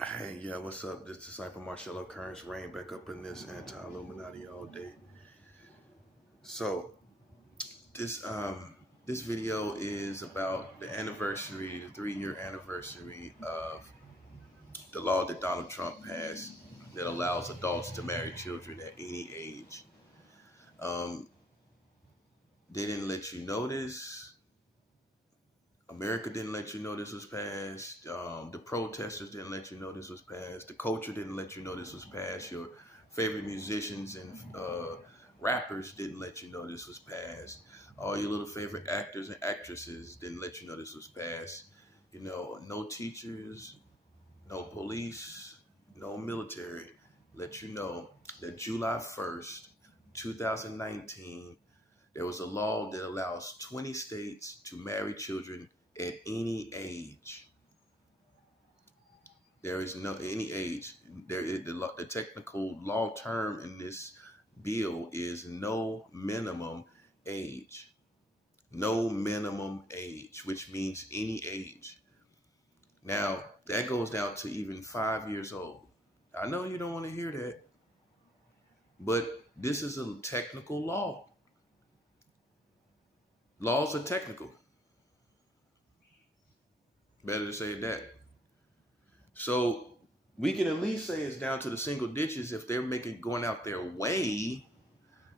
Hey, yeah, what's up? This disciple Marcello Currents reign back up in this anti-Illuminati all day. So this video is about the 3-year anniversary of the law that Donald Trump passed that allows adults to marry children at any age. They didn't let you know this. America didn't let you know this was passed. The protesters didn't let you know this was passed. The culture didn't let you know this was passed. Your favorite musicians and rappers didn't let you know this was passed. All your little favorite actors and actresses didn't let you know this was passed. You know, no teachers, no police, no military let you know that July 1st, 2019, there was a law that allows 20 states to marry children at any age. There is no any age. There is the technical law term in this bill is no minimum age. No minimum age, which means any age. Now, that goes down to even 5 years old. I know you don't want to hear that, but this is a technical law. Laws are technical. Better to say that. So we can at least say it's down to the single digits if they're going out their way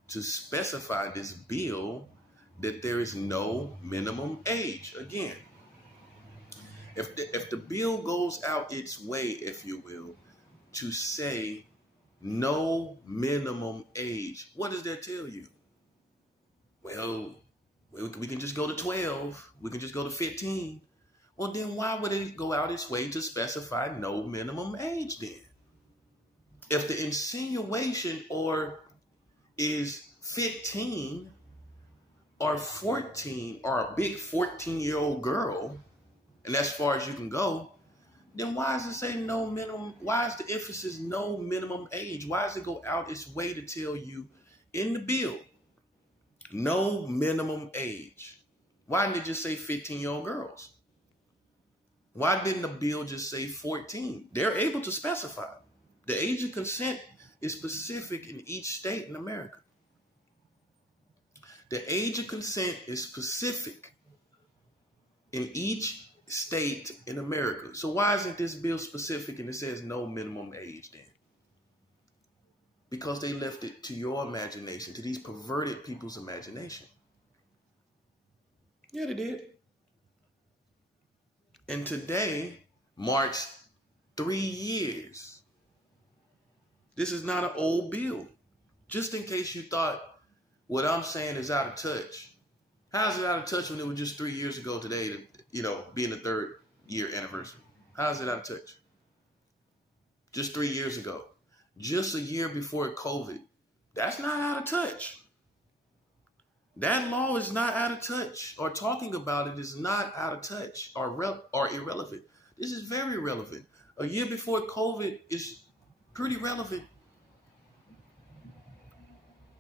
to specify this bill that there is no minimum age. Again, if the bill goes out its way, if you will, to say no minimum age, what does that tell you? Well, we can just go to 12. We can just go to 15. Well, then why would it go out its way to specify no minimum age then? If the insinuation is 15 or 14 or a big 14-year-old girl, and that's as far as you can go, then why does it say no minimum? Why is the emphasis no minimum age? Why does it go out its way to tell you in the bill, no minimum age? Why didn't it just say 15-year-old girls? Why didn't the bill just say 14? They're able to specify. The age of consent is specific in each state in America. The age of consent is specific in each state in America. So why isn't this bill specific and it says no minimum age then? Because they left it to your imagination, to these perverted people's imagination. Yeah, they did. And today marks 3 years. This is not an old bill. Just in case you thought what I'm saying is out of touch. How is it out of touch when it was just 3 years ago today, being the 3rd year anniversary? How is it out of touch? Just 3 years ago. Just a year before COVID. That's not out of touch. That law is not out of touch, or talking about it is not out of touch or irrelevant. This is very relevant. A year before COVID is pretty relevant.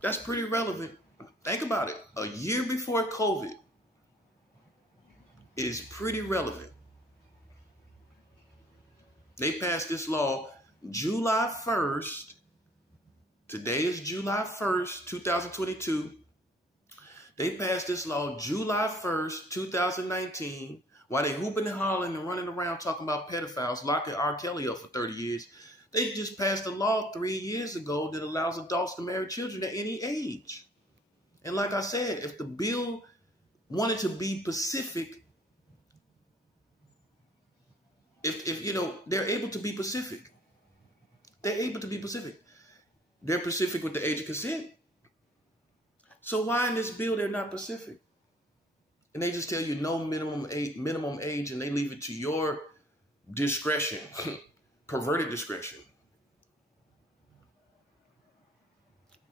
That's pretty relevant. Think about it. A year before COVID is pretty relevant. They passed this law July 1st. Today is July 1st, 2022. They passed this law July 1st, 2019, while they hooping and hollering and running around talking about pedophiles, locking R. Kelly up for 30 years. They just passed a law 3 years ago that allows adults to marry children at any age. And like I said, if the bill wanted to be Pacific, they're able to be Pacific. They're able to be Pacific. They're Pacific with the age of consent. So why in this bill they're not Pacific? And they just tell you no minimum age, and they leave it to your discretion, perverted discretion,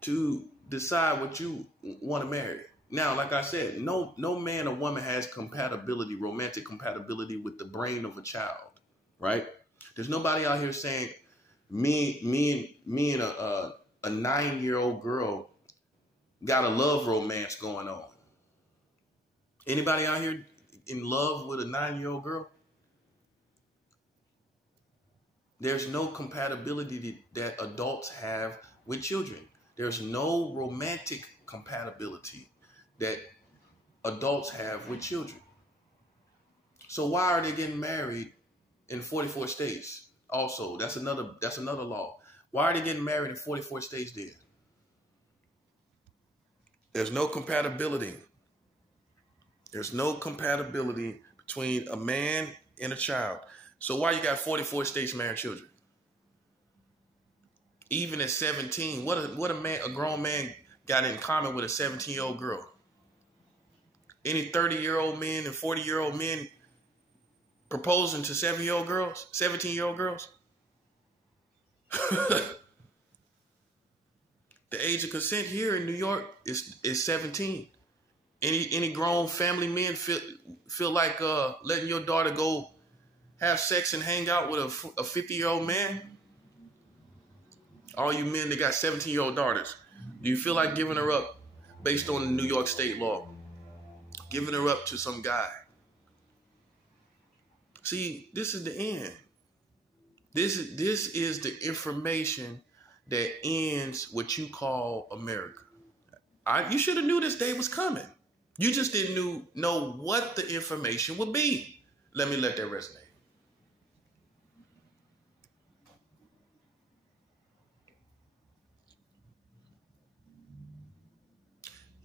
to decide what you want to marry. Now, like I said, no man or woman has compatibility, romantic compatibility with the brain of a child, right? There's nobody out here saying me and a 9-year-old girl got a love romance going on. Anybody out here in love with a 9-year-old girl? There's no compatibility that adults have with children. There's no romantic compatibility that adults have with children. So why are they getting married in 44 states? Also, that's another law. Why are they getting married in 44 states then? There's no compatibility. There's no compatibility between a man and a child. So why you got 44 states marrying children? Even at 17, what a grown man got in common with a 17-year-old girl? Any 30-year-old men and 40-year-old men proposing to 17-year-old girls? The age of consent here in New York is 17. Any grown family men feel like letting your daughter go have sex and hang out with a 50-year-old man? All you men that got 17-year-old daughters, do you feel like giving her up based on the New York state law? Giving her up to some guy? See, this is the end. This is the information that ends what you call America. You should have knew this day was coming. You just didn't know what the information would be. Let that resonate.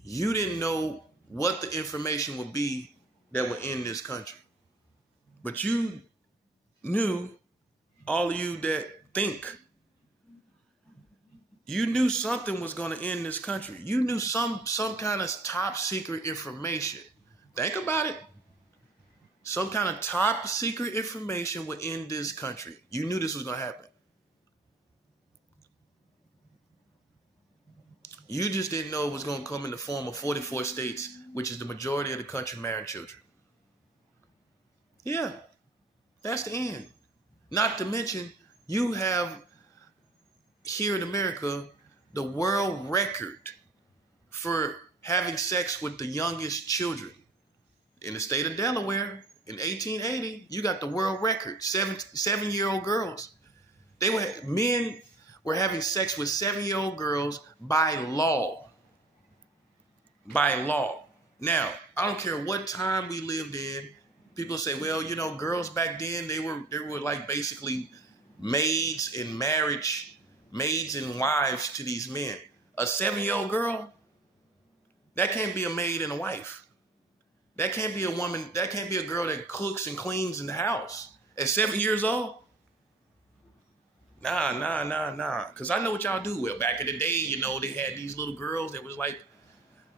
You didn't know what the information would be that would end this country. But you knew, all of you that think, you knew something was going to end this country. You knew some kind of top secret information. Think about it. Some kind of top secret information would end this country. You knew this was going to happen. You just didn't know it was going to come in the form of 44 states, which is the majority of the country marrying children. Yeah, that's the end. Not to mention, you have here in America the world record for having sex with the youngest children. In the state of Delaware, in 1880, you got the world record. 7-year-old girls. Men were having sex with 7-year-old girls by law. By law. Now, I don't care what time we lived in. People say, well, girls back then, they were like basically maids and wives to these men. A 7-year-old girl, that can't be a maid and a wife. That can't be a woman. That can't be a girl that cooks and cleans in the house at 7 years old. Nah. Because I know what y'all do. Well, back in the day, they had these little girls that was like,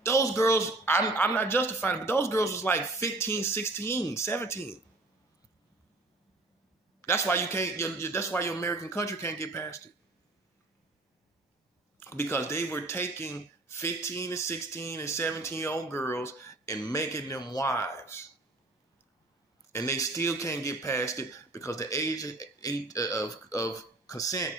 those girls, I'm not justifying it, but those girls was like 15, 16, 17. That's why that's why your American country can't get past it. Because they were taking 15 and 16 and 17-year-old girls and making them wives. And they still can't get past it because the age of consent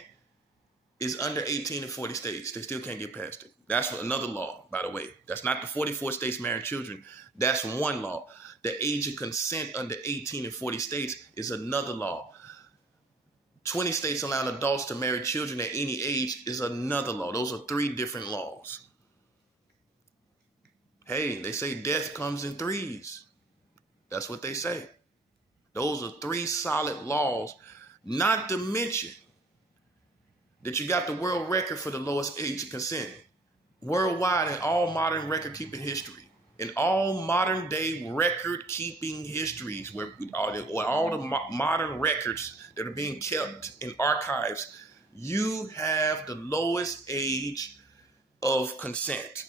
is under 18 in 40 states. They still can't get past it. That's another law, by the way. That's not the 44 states marrying children. That's one law. The age of consent under 18 in 40 states is another law. 20 states allowing adults to marry children at any age is another law. Those are 3 different laws. Hey, they say death comes in 3s. That's what they say. Those are 3 solid laws, not to mention that you got the world record for the lowest age of consent. Worldwide in all modern record-keeping history. In all modern-day record-keeping histories, where all the modern records that are being kept in archives, you have the lowest age of consent.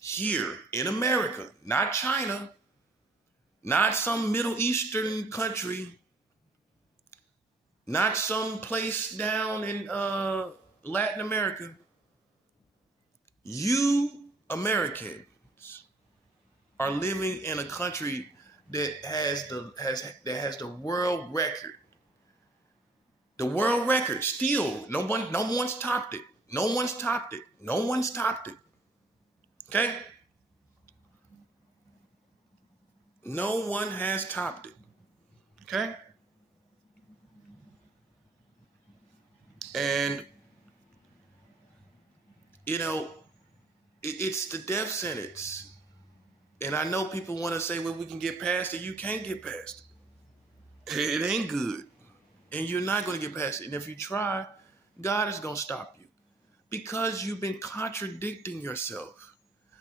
Here in America, not China, not some Middle Eastern country, not some place down in Latin America. You Americans are living in a country that has the world record. The world record still, no one's topped it. No one's topped it. No one's topped it. Okay? No one has topped it. Okay? And, you know, it's the death sentence. And I know people want to say, well, we can get past it. You can't get past it. It ain't good. And you're not going to get past it. And if you try, God is going to stop you. Because you've been contradicting yourself.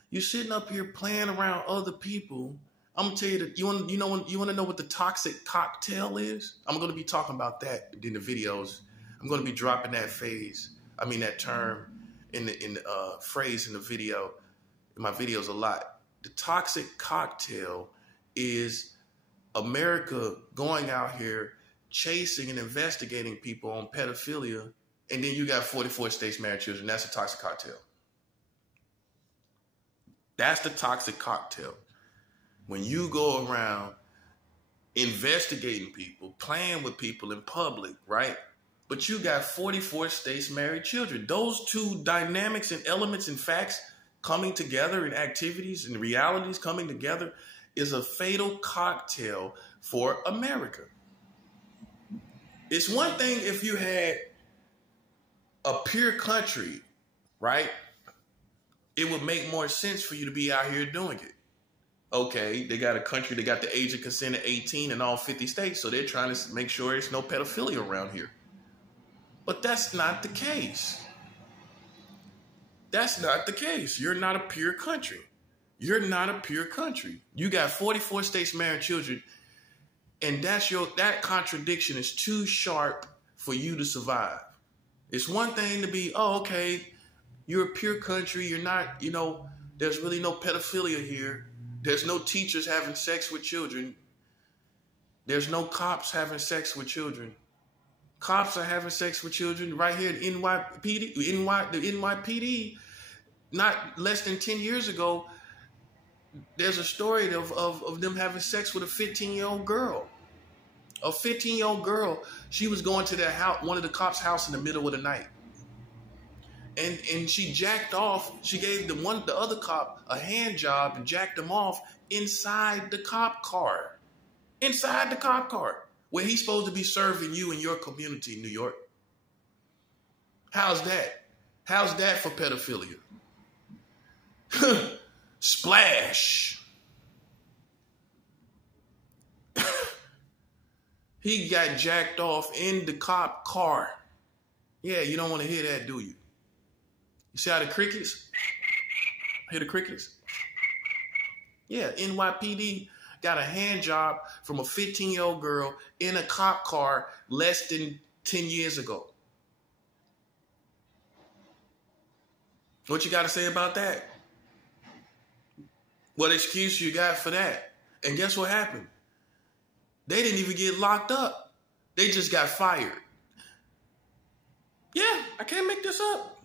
You're sitting up here playing around other people. I'm going to tell you that you want to know what the toxic cocktail is? I'm going to be talking about that in the videos. I'm going to be dropping that term in the phrase in the video, in my videos a lot. The toxic cocktail is America going out here chasing and investigating people on pedophilia, and then you got 44 states married children. That's a toxic cocktail. That's the toxic cocktail. When you go around investigating people, playing with people in public, right? But you got 44 states married children. Those two dynamics and elements and facts coming together, and activities and realities coming together, is a fatal cocktail for America. It's one thing if you had a pure country, right? It would make more sense for you to be out here doing it. Okay, they got a country, they got the age of consent at 18 in all 50 states, so they're trying to make sure there's no pedophilia around here. But that's not the case. That's not the case. You're not a pure country. You're not a pure country. You got 44 states married children, and that contradiction is too sharp for you to survive. It's one thing to be, oh, okay, you're a pure country. You're not, there's really no pedophilia here. There's no teachers having sex with children. There's no cops having sex with children. Cops are having sex with children right here at NYPD. The NYPD, not less than 10 years ago, there's a story of them having sex with a 15-year-old girl. A 15-year-old girl, she was going to one of the cops' house in the middle of the night. And she jacked off. She gave the other cop a hand job and jacked him off inside the cop car. Inside the cop car, where he's supposed to be serving you in your community in New York. How's that? How's that for pedophilia? Splash. He got jacked off in the cop car. Yeah, you don't want to hear that, do you? You see how the crickets? Hear the crickets? Yeah, NYPD got a hand job from a 15-year-old girl in a cop car less than 10 years ago. What you got to say about that? What excuse you got for that? And guess what happened? They didn't even get locked up. They just got fired. Yeah, I can't make this up.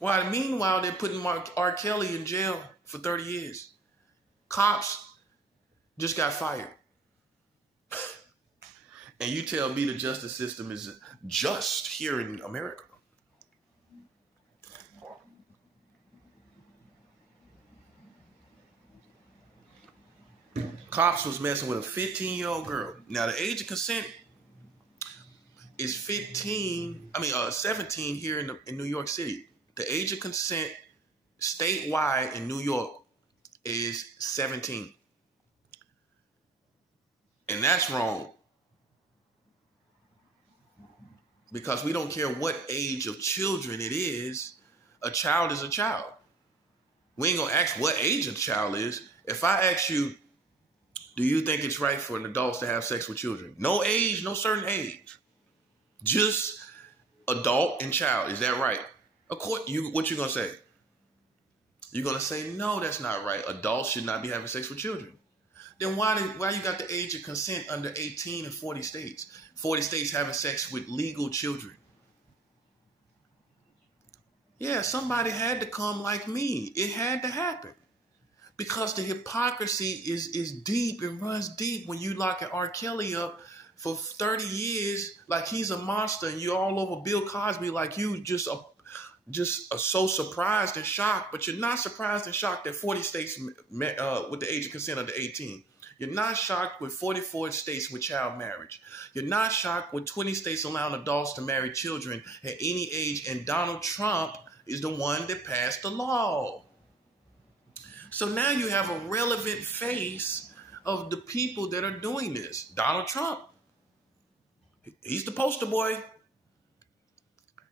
While meanwhile, they're putting R. Kelly in jail for 30 years. Cops just got fired. And you tell me the justice system is just here in America. Cops was messing with a 15-year-old girl. Now, the age of consent is 17 here in New York City. The age of consent statewide in New York is 17. And that's wrong. Because we don't care what age of children it is. A child is a child. We ain't gonna ask what age a child is. If I ask you, do you think it's right for an adult to have sex with children? No age, no certain age. Just adult and child. Is that right? What you gonna say? You're gonna say, no, that's not right. Adults should not be having sex with children. Then why you got the age of consent under 18 in 40 states? 40 states having sex with legal children. Yeah, somebody had to come like me. It had to happen. Because the hypocrisy is deep and runs deep when you lock R. Kelly up for 30 years like he's a monster, and you're all over Bill Cosby like you just so surprised and shocked. But you're not surprised and shocked that 40 states with the age of consent under 18. You're not shocked with 44 states with child marriage. You're not shocked with 20 states allowing adults to marry children at any age, and Donald Trump is the one that passed the law. So now you have a relevant face of the people that are doing this. Donald Trump. He's the poster boy.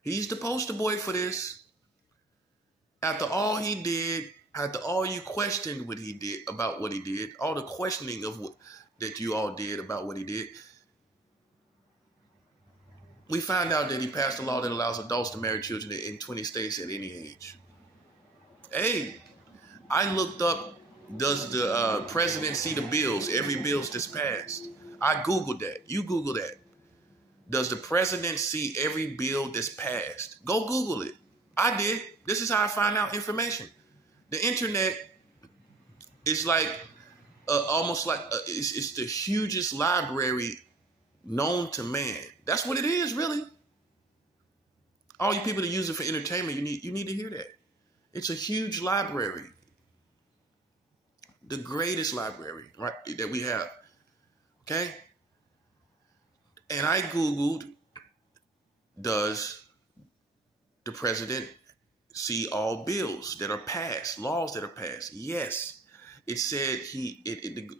He's the poster boy for this. After all he did, after all you questioned what he did about what he did, all the questioning of what that you all did about what he did, we found out that he passed a law that allows adults to marry children in 20 states at any age. Hey, I looked up, does the president see the bills, every bills that's passed? I Googled that. You Google that. Does the president see every bill that's passed? Go Google it. I did. This is how I find out information. The internet is like almost like it's the hugest library known to man. That's what it is, really. All you people that use it for entertainment, you need to hear that. It's a huge library. The greatest library, right, that we have. Okay? And I Googled, does the president see all bills that are passed, laws that are passed? Yes. It said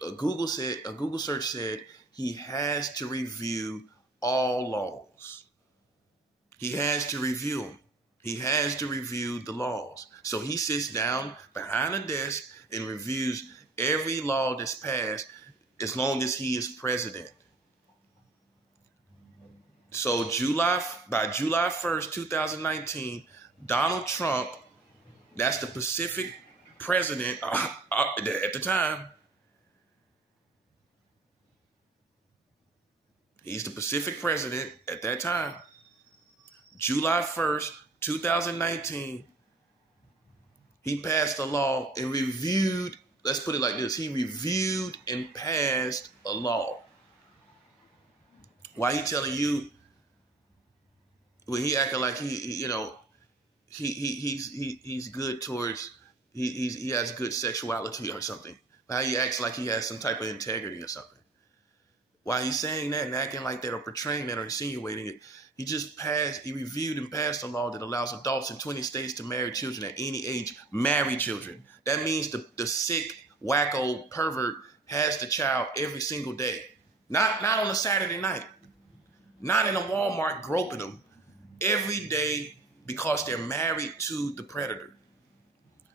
a Google search said he has to review all laws. He has to review them. He has to review the laws. So he sits down behind a desk and reviews every law that's passed as long as he is president. So by July 1st, 2019, Donald Trump, that's the Pacific president at the time. He's the Pacific president at that time. July 1st, 2019, he passed a law and reviewed, let's put it like this, he reviewed and passed a law. Why he telling you, when he acting like he's good towards, he has good sexuality or something. Why he acts like he has some type of integrity or something. Why he's saying that and acting like that or portraying that or insinuating it. He reviewed and passed a law that allows adults in 20 states to marry children at any age, marry children. That means the sick, wacko pervert has the child every single day. Not on a Saturday night. Not in a Walmart groping them. Every day because they're married to the predator.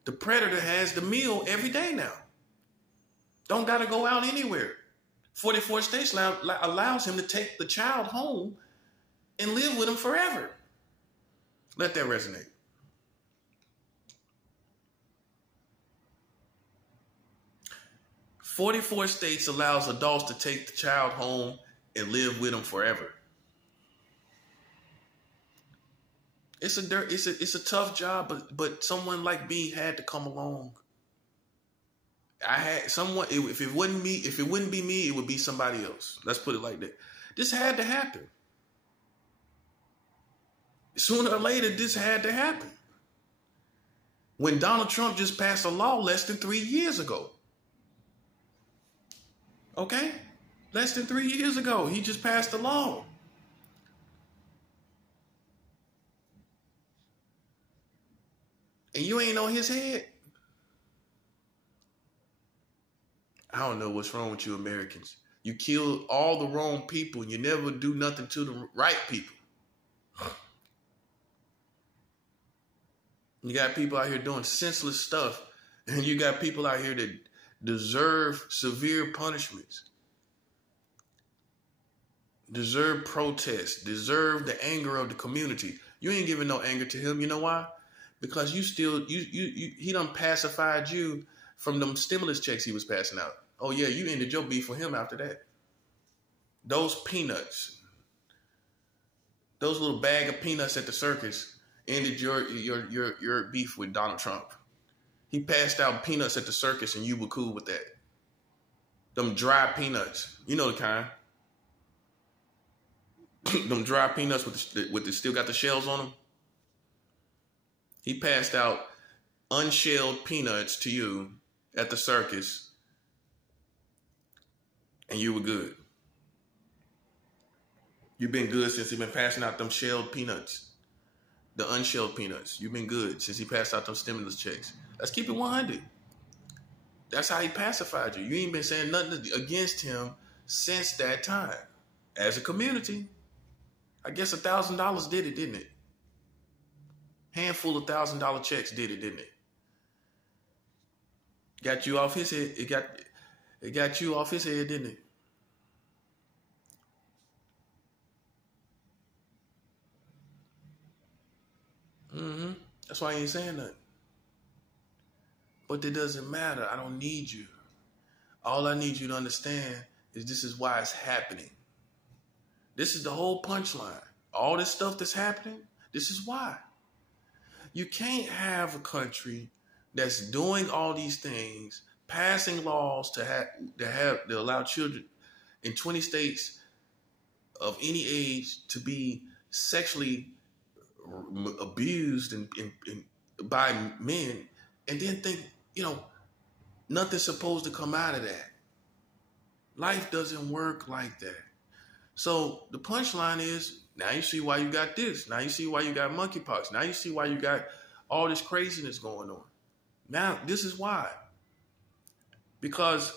The predator has the meal every day now. Don't got to go out anywhere. 44 states allows him to take the child home and live with him forever. Let that resonate. "44 states allows adults to take the child home and live with them forever." It's a tough job, but someone like me had to come along. I had someone. If it wouldn't be me, it would be somebody else. Let's put it like that. This had to happen. Sooner or later, this had to happen. When Donald Trump just passed a law less than 3 years ago. Okay? Less than 3 years ago, he just passed a law. And you ain't on his head. I don't know what's wrong with you Americans. You kill all the wrong people and you never do nothing to the right people. You got people out here doing senseless stuff. And you got people out here that deserve severe punishments. Deserve protest. Deserve the anger of the community. You ain't giving no anger to him. You know why? Because he done pacified you from them stimulus checks he was passing out. Oh yeah, you ended your beef with him after that. Those peanuts, those little bag of peanuts at the circus ended your beef with Donald Trump. He passed out peanuts at the circus and you were cool with that. Them dry peanuts, you know the kind. Them dry peanuts with the still got the shells on them. He passed out unshelled peanuts to you at the circus. and you were good. You've been good since he's been passing out them shelled peanuts, the unshelled peanuts. You've been good since he passed out them stimulus checks. Let's keep it 100. That's how he pacified you. You ain't been saying nothing against him since that time. As a community, I guess $1,000 did it, didn't it? Handful of $1,000 checks did it, didn't it? Got you off his head. It got you off his head, didn't it? That's why I ain't saying nothing. But it doesn't matter. I don't need you. All I need you to understand is this is why it's happening. This is the whole punchline. All this stuff that's happening, this is why. You can't have a country that's doing all these things, passing laws to allow children in 20 states of any age to be sexually abused and by men, and then think, nothing's supposed to come out of that. Life doesn't work like that. So the punchline is, now you see why you got this. Now you see why you got monkeypox. Now you see why you got all this craziness going on. Now this is why. Because,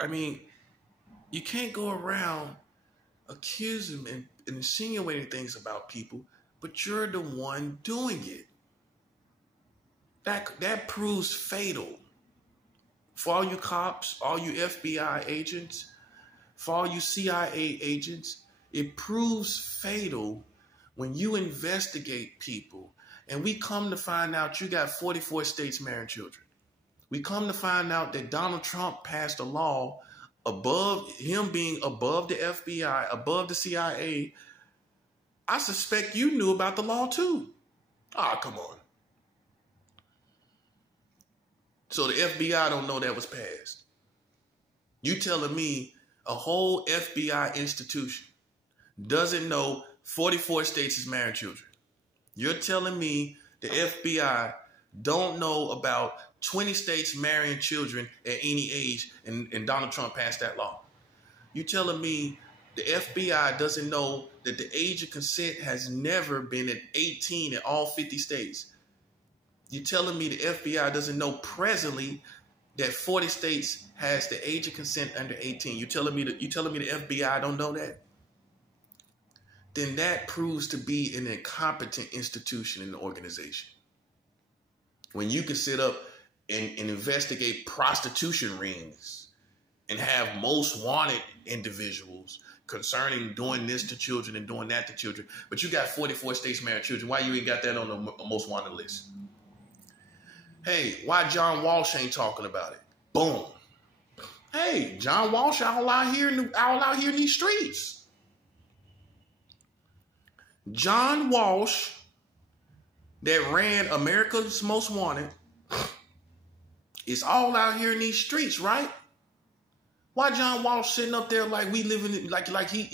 you can't go around accusing and insinuating things about people, but you're the one doing it. That proves fatal. For all you cops, all you FBI agents, for all you CIA agents, it proves fatal when you investigate people and we come to find out you got 44 states marrying children. We come to find out that Donald Trump passed a law above him being above the FBI, above the CIA. I suspect you knew about the law too. Come on. So the FBI don't know that was passed. You telling me a whole FBI institution doesn't know 44 states is marrying children? You're telling me the FBI don't know about 20 states marrying children at any age and Donald Trump passed that law? You telling me the FBI doesn't know that the age of consent has never been at 18 in all 50 states? You telling me the FBI doesn't know presently that 40 states has the age of consent under 18? You telling me the FBI don't know that? Then that proves to be an incompetent institution in the organization. When you can sit up and investigate prostitution rings and have most wanted individuals concerning doing this to children and doing that to children, but you got 44 states marrying children, why you ain't got that on the most wanted list? Hey, why John Walsh ain't talking about it? Boom. Hey, John Walsh all out here in these streets. John Walsh, that ran America's Most Wanted, is all out here in these streets, right? Why John Walsh sitting up there like we living in, like he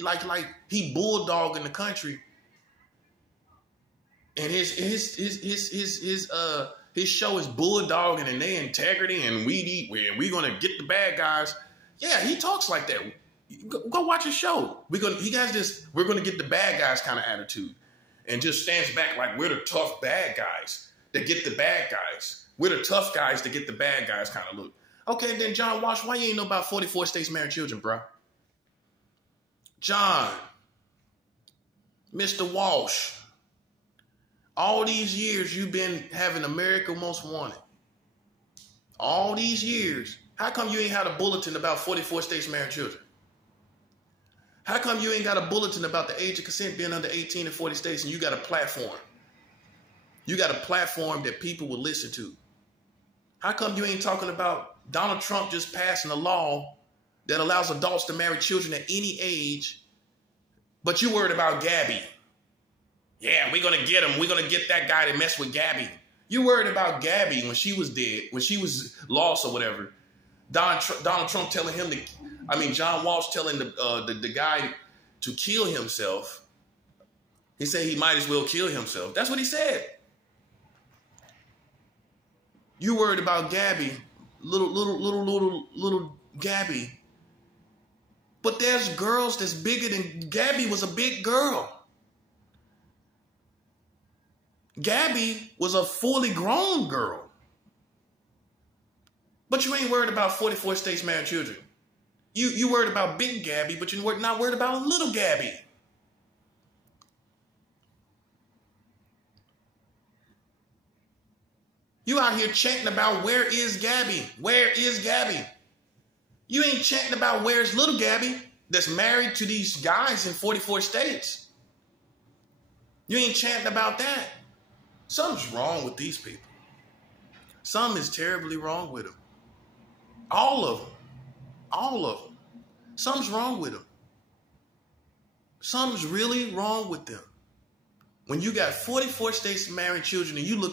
bulldogging the country, and his show is bulldogging and their integrity and we're gonna get the bad guys. Yeah, he talks like that. Go watch his show. He has this we're gonna get the bad guys kind of attitude, and just stands back like we're the tough bad guys that get the bad guys. We're the tough guys to get the bad guys kind of look. Okay, then John Walsh, why you ain't know about 44 states marrying children, bro? John, Mr. Walsh, all these years you've been having America Most Wanted. All these years, how come you ain't had a bulletin about 44 states marrying children? How come you ain't got a bulletin about the age of consent being under 18 in 40 states and you got a platform? You got a platform that people will listen to. How come you ain't talking about Donald Trump just passing a law that allows adults to marry children at any age, but you worried about Gabby? Yeah, we're going to get him. We're going to get that guy to mess with Gabby. You worried about Gabby when she was dead, when she was lost or whatever. Donald Trump telling him John Walsh telling the guy to kill himself. He said he might as well kill himself. That's what he said. You worried about Gabby, little Gabby, But there's girls that's bigger than Gabby was a big girl. Gabby was a fully grown girl. But you ain't worried about 44 states married children. You worried about big Gabby, but you're not worried about little Gabby. You out here chanting about where is Gabby? Where is Gabby? You ain't chanting about where's little Gabby that's married to these guys in 44 states. You ain't chanting about that. Something's wrong with these people. Something is terribly wrong with them. All of them. All of them. Something's wrong with them. Something's really wrong with them. When you got 44 states married children and you look